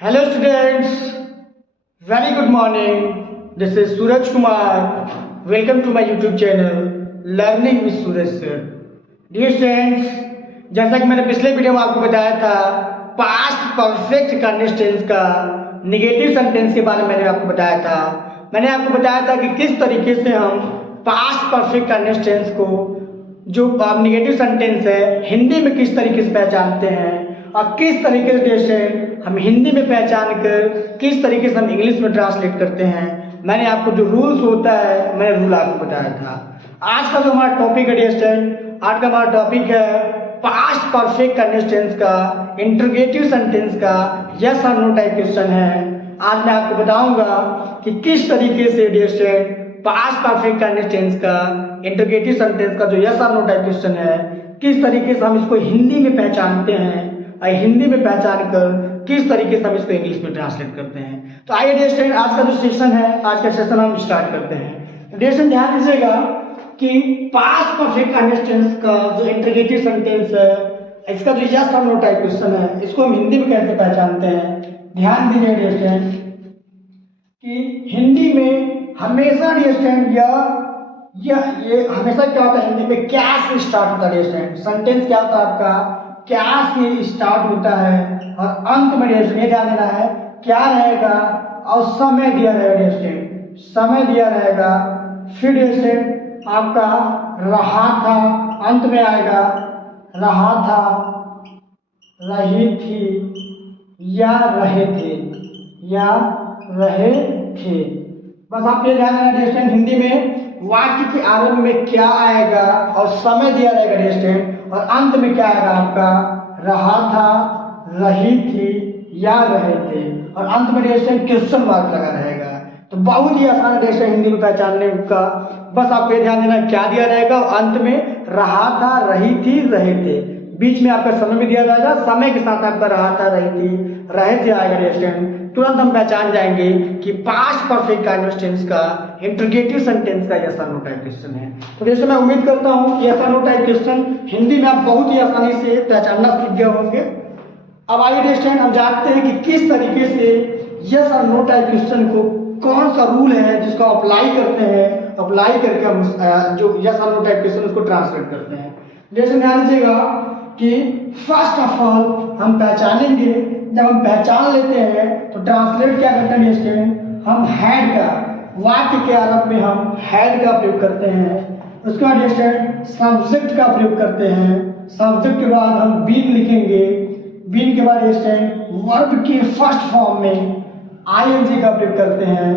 Hello students, very good morning. This is Suraj Kumar. Welcome to my YouTube channel Learning with Suraj Sir. Dear students, जैसा कि मैंने पिछले video में आपको बताया था पास्ट परफेक्ट कंडीशंस का नेगेटिव सेंटेंस के बारे में मैंने आपको बताया था। मैंने आपको बताया था कि किस तरीके से हम पास्ट परफेक्ट कंडीशंस को जो नेगेटिव सेंटेंस है हिंदी में किस तरीके से पहचानते हैं और किस तरीके से हम हिंदी में पहचान कर किस तरीके से हम इंग्लिश में ट्रांसलेट करते हैं। मैंने आपको जो रूल्स होता है मैंने रूल आपको बताया था। आज का जो हमारा टॉपिक है स्टूडेंट, आज का हमारा टॉपिक है पास्ट परफेक्ट कंडीशंस का इंटरोगेटिव सेंटेंस का यस और नो टाइप क्वेश्चन है। आज मैं आपको बताऊंगा कि किस तरीके से स्टूडेंट पास्ट परफेक्ट कंडीशंस का इंटरोगेटिव सेंटेंस का जो यस और नो टाइप क्वेश्चन है किस तरीके से हम इसको हिंदी में पहचानते हैं और हिंदी में पहचान कर किस तरीके से हम इसको इंग्लिश में ट्रांसलेट करते हैं। तो आइए डियर स्टूडेंट आज का जो सेशन है, आज का सेशन हम स्टार्ट करते हैं। डियर स्टूडेंट ध्यान दीजिएगा कि पास्ट परफेक्ट कंडीशंस का जो इंटरोगेटिव सेंटेंस है इसका जो यस और नो टाइप क्वेश्चन है इसको हम हिंदी में कैसे पहचानते हैं। ध्यान दीजिए डियर स्टूडेंट कि हिंदी में हमेशा डियर स्टूडेंट ये हमेशा क्या होता है, हिंदी में क्या से स्टार्ट होता है डियर स्टूडेंट। सेंटेंस क्या होता है आपका, क्या से स्टार्ट होता है और अंत में डियर स्टूडेंट ध्यान देना है क्या रहेगा और समय दिया रहेगा डियर स्टूडेंट, समय दिया रहेगा। फिर डियर स्टूडेंट आपका रहा था अंत में आएगा, रहा था, रही थी या रहे थे, या रहे थे। बस आप ये ध्यान देना डियर स्टूडेंट हिंदी में वाक्य के आरंभ में क्या आएगा और समय दिया रहेगा डियर स्टूडेंट और अंत में क्या आएगा आपका रहा था, रही थी या रहे थे और अंत में डियर स्टूडेंट क्वेश्चन मार्क लगा रहेगा। तो बहुत ही आसान है डियर स्टूडेंट हिंदी में पहचानने का। बस आप ये ध्यान देना क्या दिया रहेगा और अंत में रहा था, रही थी, रहे थे। बीच में आपका समय भी दिया जाएगा, समय के साथ आपका रहा था, रही थी, रहे थे आएगा डियर स्टूडेंट। तुरंत हम पहचान जाएंगे कि पास्ट परफेक्ट कंडीशंस का इंटरोगेटिव सेंटेंस का यस और नो टाइप क्वेश्चन है। तो जैसे मैं उम्मीद करता हूं यस और नो टाइप क्वेश्चन हिंदी में आप बहुत ही आसानी से पहचानना सीख गए होंगे। अब आइए डियर स्टूडेंट हम जानते हैं कि किस तरीके से यस और नो टाइप क्वेश्चन को कौन सा रूल है जिसको अप्लाई करते हैं, अप्लाई करके हम जो यस और नो टाइप क्वेश्चन उसको ट्रांसलेट करते हैं। जैसे ध्यान दीजिएगा कि फर्स्ट ऑफ ऑल हम पहचानेंगे, जब हम पहचान लेते हैं तो ट्रांसलेट क्या करते हैं स्टूडेंट, हम हैड का वाक्य के आरंभ में हम हैड का प्रयोग करते हैं। उसके बाद स्टूडेंट सब्जेक्ट का प्रयोग करते हैं, सब्जेक्ट के बाद हम बीन लिखेंगे, बीन के बाद स्टूडेंट वर्ब के फर्स्ट फॉर्म में आईएनजी का प्रयोग करते हैं।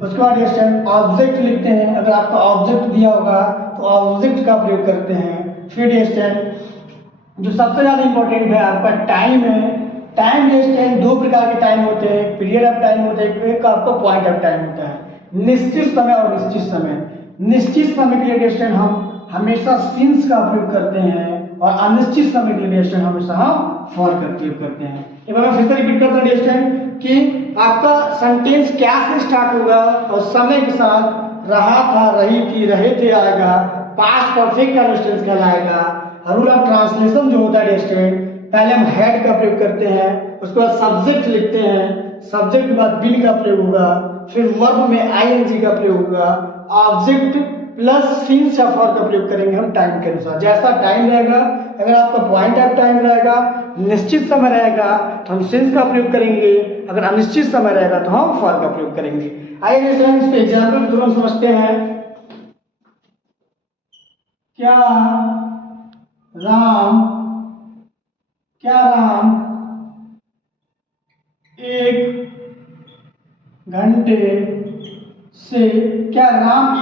उसके बाद स्टूडेंट ऑब्जेक्ट लिखते हैं, अगर आपको ऑब्जेक्ट दिया होगा तो ऑब्जेक्ट का प्रयोग करते हैं। फिर स्टूडेंट जो सबसे ज्यादा इंपॉर्टेंट है आपका टाइम है। टाइम स्टूडेंट दो प्रकार के टाइम होते हैं, पीरियड ऑफ टाइम होता है, एक आपका पॉइंट ऑफ टाइम होता है, निश्चित समय और निश्चित समय। निश्चित समय के लिए स्टूडेंट हम हमेशा सिंस का प्रयोग करते हैं और अनिश्चित समय के लिए स्टूडेंट हमेशा हम फॉर का प्रयोग करते हैं। एक बार फिर से रिपीट करता हूं स्टूडेंट कि आपका सेंटेंस क्या से स्टार्ट होगा और समय के साथ रहा था, रही थी, रहे थे आएगा, पास्ट परफेक्ट कंडीशंस कहलाएगा। रूल ऑफ ट्रांसलेशन जो होता है स्टूडेंट पहले हम हेड का प्रयोग करते हैं, उसके बाद सब्जेक्ट लिखते हैं, सब्जेक्ट के बाद बीन का प्रयोग होगा, फिर वर्ब में आईएनजी का प्रयोग होगा, ऑब्जेक्ट प्लस सिंस या फॉर का प्रयोग करेंगे हम टाइम के अनुसार। जैसा टाइम रहेगा, अगर आपका पॉइंट ऑफ टाइम रहेगा, निश्चित समय रहेगा तो हम सिंस का प्रयोग करेंगे, अगर अनिश्चित समय रहेगा तो हम फॉर का प्रयोग करेंगे। आइए इस पे एग्जाम्पल तुरंत समझते हैं। क्या राम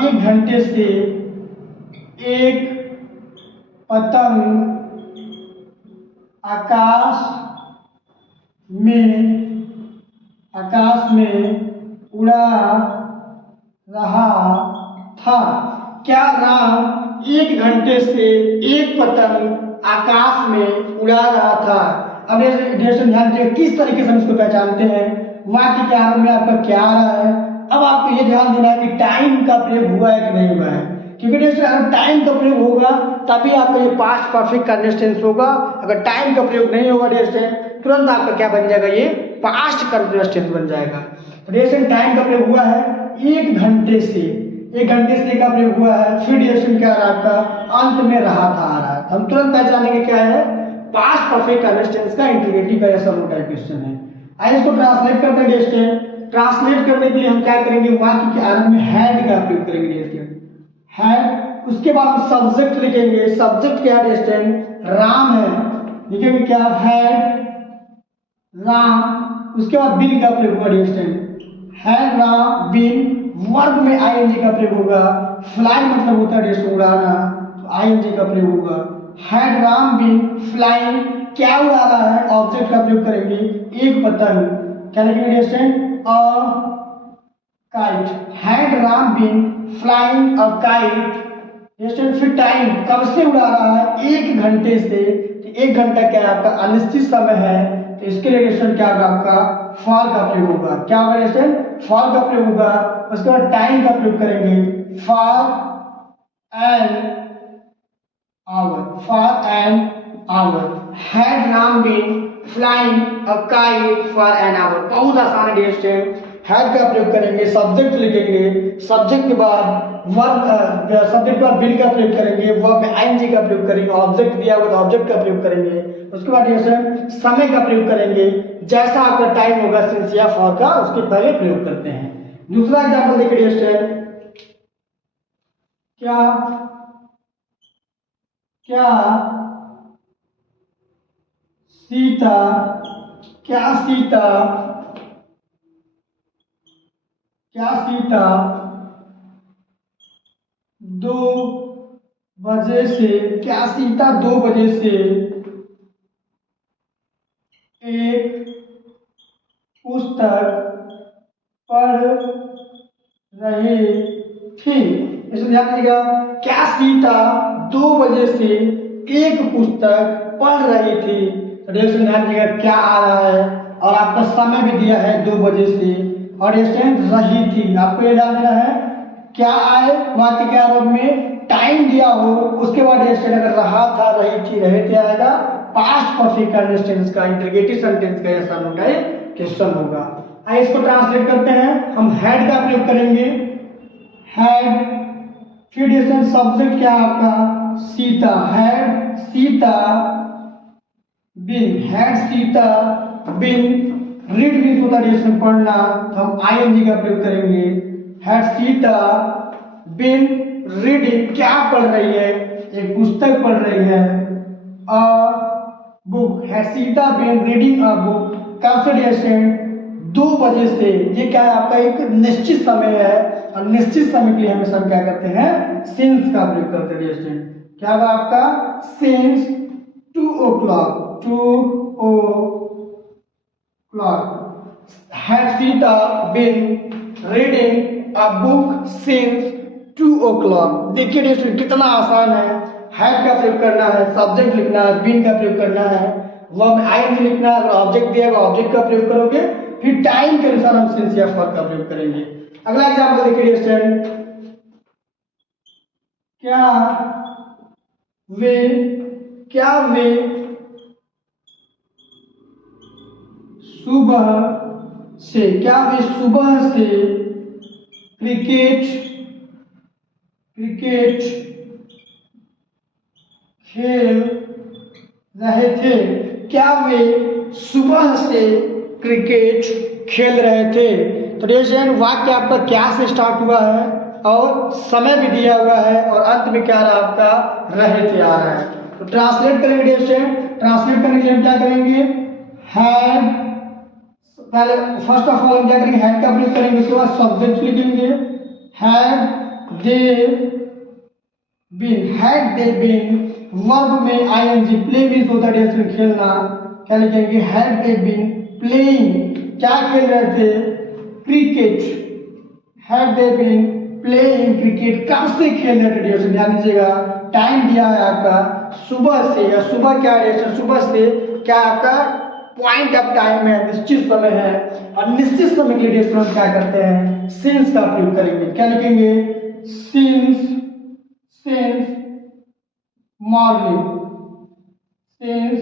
एक घंटे से एक पतंग आकाश में उड़ा रहा था। क्या राम 1 घंटे से एक पतंग आकाश में उड़ा रहा था। अब ध्यान दीजिए किस तरीके से हम इसको पहचानते हैं। वाक्य के आरंभ में आपका क्या आ रहा है। अब आपको ये ध्यान देना है कि टाइम का प्रयोग हुआ है कि नहीं हुआ है, क्योंकि अगर टाइम का प्रयोग होगा तभी आपका ये पास्ट परफेक्ट कंडीशंस होगा। अगर टाइम का प्रयोग नहीं होगा तुरंत आपका क्या बन जाएगा, ये पास्ट कंटिन्यूअस टेंस बन जाएगा। तो ड्यूरेशन टाइम का प्रयोग हुआ है 1 घंटे से, 1 घंटे से का प्रयोग हुआ है। फिर ड्यूरेशन क्या रहा आपका, अंत में रहा था आ रहा है। हम तुरंत पहचानेंगे क्या है, पास्ट परफेक्ट कंटिन्यूअस टेंस का इंटीग्रेटिव का ऐसा टाइप क्वेश्चन है। आइए इसको ट्रांसलेट करते हैं ड्यूरेशन। ट्रांसलेट करने के लिए हम क्या करेंगे, वाक्य के आरंभ में हैड का प्रयोग करेंगे ड्यूरेशन, हैड। उसके बाद हम सब्जेक्ट लिखेंगे, सब्जेक्ट क्या है ड्यूरेशन, राम है, लिखेंगे क्या, हैड राम। उसके बाद बिन का प्रयोग होगा duration, had Ram been. Verb में आईएनजी का प्रयोग होगा, फ्लाई मतलब होता है ड्यूरेशन उड़ाना, तो आईएनजी का प्रयोग होगा। हैड राम बिन फ्लाइंग, क्या उड़ा रहा है, ऑब्जेक्ट का प्रयोग करेंगे, एक पतंग, क्या लिखेंगे duration, a kite. Had Ram been flying a kite. फिर टाइम कब से उड़ा रहा है, 1 घंटे से। तो 1 घंटा क्या है आपका अनिश्चित समय है, तो इसके लिए ड्यूरेशन क्या होगा आपका, फॉर का प्रयोग होगा। क्या होगा ड्यूरेशन, फॉर का प्रयोग होगा। उसके बाद टाइम का प्रयोग करेंगे, for an hour, for an hour. Had Ram been flying a kite for an hour. बहुत आसान है ड्यूरेशन। हैड का प्रयोग करेंगे, सब्जेक्ट लिखेंगे, सब्जेक्ट के बाद वर्ब, सब्जेक्ट के बाद बिन का प्रयोग करेंगे, वर्ब में आईएनजी का प्रयोग करेंगे, ऑब्जेक्ट दिया हुआ तो ऑब्जेक्ट का प्रयोग करेंगे। उसके बाद ड्यूरेशन समय का प्रयोग करेंगे, जैसा आपका टाइम होगा सिंस या फॉर का उसके पहले प्रयोग करते हैं। दूसरा एग्जाम्पल देखिए ड्यूरेशन, क्या क्या सीता, क्या सीता, क्या सीता 2 बजे से, क्या सीता 2 बजे से एक पुस्तक पढ़ रही थी। इसमें ध्यान दीजिएगा, क्या सीता 2 बजे से एक पुस्तक पढ़ रही थी। तो ड्यूरेशन ध्यान दीजिएगा, क्या आ रहा है और आपका समय भी दिया है 2 बजे से, और ड्यूरेशन रही थी। आपको ये ध्यान देना है, क्या आए वाक्य के आरंभ में, टाइम दिया हो, उसके बाद ड्यूरेशन अगर रहा था, रही थी, रहे थे आएगा, पास्ट परफेक्ट कंटिन्यूअस टेंस का इंटीग्रेटिव सेंटेंस का ऐसा क्वेश्चन होगा। आइए इसको ट्रांसलेट करते हैं। हम हैड का प्रयोग करेंगे, हैड। फिर ड्यूरेशन सब्जेक्ट क्या है आपका, Sita, had Sita been, had Sita been. Read means होता है ड्यूरेशन पढ़ना, तो हम आईएनजी का प्रयोग करेंगे, हैड सीता बिन रीडिंग, क्या पढ़ रही है, एक पुस्तक पढ़ रही है, a book. Had Sita been reading a book, कब से ड्यूरेशन 2 बजे से। ये क्या है आपका एक निश्चित समय है, और निश्चित समय के लिए हमेशा हम क्या करते हैं, सिंस का प्रयोग करते हैं ड्यूरेशन। क्या होगा आपका, since 2 o'clock, 2 o'clock। Had Sita been reading a book since 2 o'clock। देखिए ड्यूरेशन कितना आसान है। हैड का प्रयोग करना है, सब्जेक्ट लिखना है, बिन का प्रयोग करना है, वर्ब में आईएनजी लिखना है, अगर ऑब्जेक्ट दिया होगा ऑब्जेक्ट का प्रयोग करोगे, फिर टाइम के अनुसार हम सिंस या फॉर का प्रयोग करेंगे। अगला एग्जांपल देखिए ड्यूरेशन, क्या वे सुबह से, क्या वे सुबह से क्रिकेट खेल रहे थे। क्या वे सुबह से क्रिकेट खेल रहे थे। तो ड्यूरेशन वाक्य आपका क्या से स्टार्ट हुआ है और समय भी दिया हुआ है, और अंत में क्या रहा आपका, रहे थे आ रहा है। तो ट्रांसलेट करेंगे ड्यूरेशन। ट्रांसलेट करने के लिए हम क्या करेंगे, हैड, पहले फर्स्ट ऑफ ऑल हम क्या करेंगे, हैड का प्रयोग करेंगे, उसके बाद सब्जेक्ट लिखेंगे, had they been, had they been. Verb में आईएनजी, प्ले मीन्स होता है ड्यूरेशन खेलना, क्या लिखेंगे, हैड दे बिन प्लेइंग, क्या खेल रहे थे, cricket. Had they been playing cricket, कब से खेल रहे थे ड्यूरेशन, ध्यान दीजिएगा, टाइम दिया है आपका सुबह से, या सुबह क्या ड्यूरेशन, सुबह से क्या आपका पॉइंट ऑफ टाइम है, निश्चित समय है, और निश्चित समय के लिए ड्यूरेशन हम क्या करते हैं, सिंस का प्रयोग करेंगे। क्या लिखेंगे, सिंस मॉर्निंग, सिंस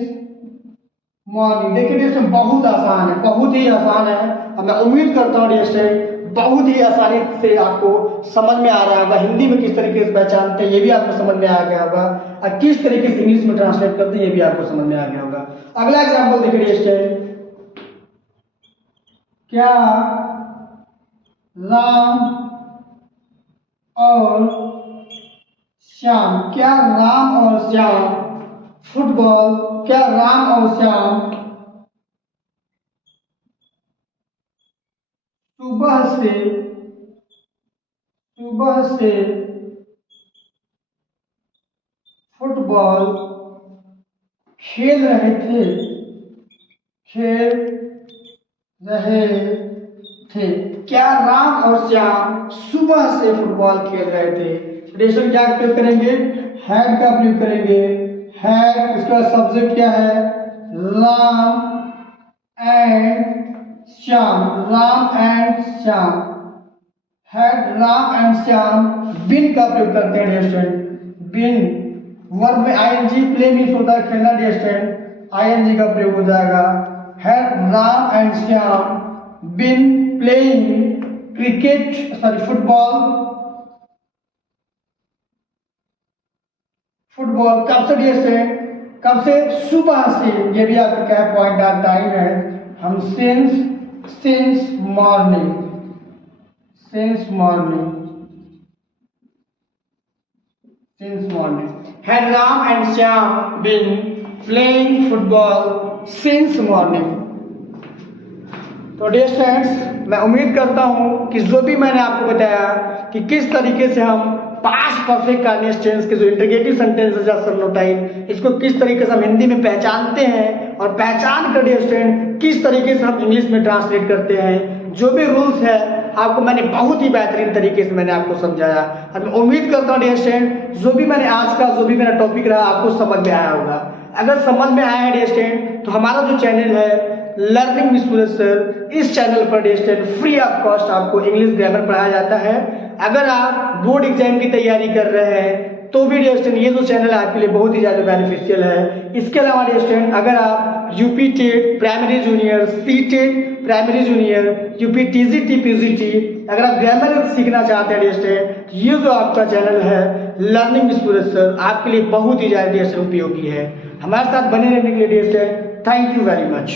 मॉर्निंग। देखिए ड्यूरेशन बहुत आसान है, बहुत बहुत ही आसान है और मैं उम्मीद करता हूँ डियर स्टूडेंट बहुत ही आसानी से आपको समझ में आ रहा होगा। हिंदी में किस तरीके से पहचानते हैं ये भी आपको समझ में आ गया होगा और किस तरीके से इंग्लिश में ट्रांसलेट करते हैं ये भी आपको समझ में आ गया होगा। अगला एग्जाम्पल देखिए डियर स्टूडेंट, क्या राम और श्याम, क्या राम और श्याम फुटबॉल, क्या राम और श्याम सुबह से फुटबॉल खेल रहे थे। क्या राम और श्याम सुबह से फुटबॉल खेल रहे थे। रेशन क्या प्रयोग करेंगे, हैड का प्रयोग करेंगे। हैड, उसका सब्जेक्ट क्या है, Ram and Shyam, Ram and Shyam. Had Ram and Shyam been का प्रयोग करते हैं डियर स्टूडेंट। बिन वर्ब में आईएनजी, प्ले मीन्स होता है खेलना डियर स्टूडेंट, आईएनजी का प्रयोग हो जाएगा। Had Ram and Shyam been playing football कब से डियर स्टूडेंट, कब से, सुबह से। ये भी आपका क्या पॉइंट ऑफ टाइम है, हम since morning. Had Ram and Shyam been playing football since morning? तो डियर स्टूडेंट्स मैं उम्मीद करता हूँ कि जो भी मैंने आपको बताया कि किस तरीके से हम पास्ट परफेक्ट कंटीन्यूअस टेंस के जो इंटीग्रेटिव सेंटेंसेस या सरनोटाइप इसको किस तरीके से हम हिंदी में पहचानते हैं और पहचान कर डियर स्टूडेंट किस तरीके से हम इंग्लिश में ट्रांसलेट करते हैं, जो भी रूल्स है आपको मैंने बहुत ही बेहतरीन तरीके से मैंने आपको समझाया। और मैं उम्मीद करता हूँ डियर स्टूडेंट जो भी मैंने आज का जो भी मेरा टॉपिक रहा आपको समझ में आया होगा। अगर समझ में आया है डियर स्टूडेंट तो हमारा जो चैनल है लर्निंग विद सूरज सर, इस चैनल पर dear student free of cost आपको इंग्लिश ग्रामर पढ़ाया जाता है। अगर आप बोर्ड एग्जाम की तैयारी कर रहे हैं तो भी डियर स्टूडेंट ये जो चैनल है आपके लिए बहुत ही ज़्यादा बेनिफिशियल है। इसके अलावा डियर स्टूडेंट अगर आप UP TET primary junior, C TET primary junior, UP TGT PGT अगर आप ग्रामर सीखना चाहते हैं डियर स्टूडेंट ये जो आपका चैनल है लर्निंग विद सूरज सर आपके लिए बहुत ही ज़्यादा डियर स्टूडेंट उपयोगी है। हमारे साथ बने रहने के लिए dear student thank you very much.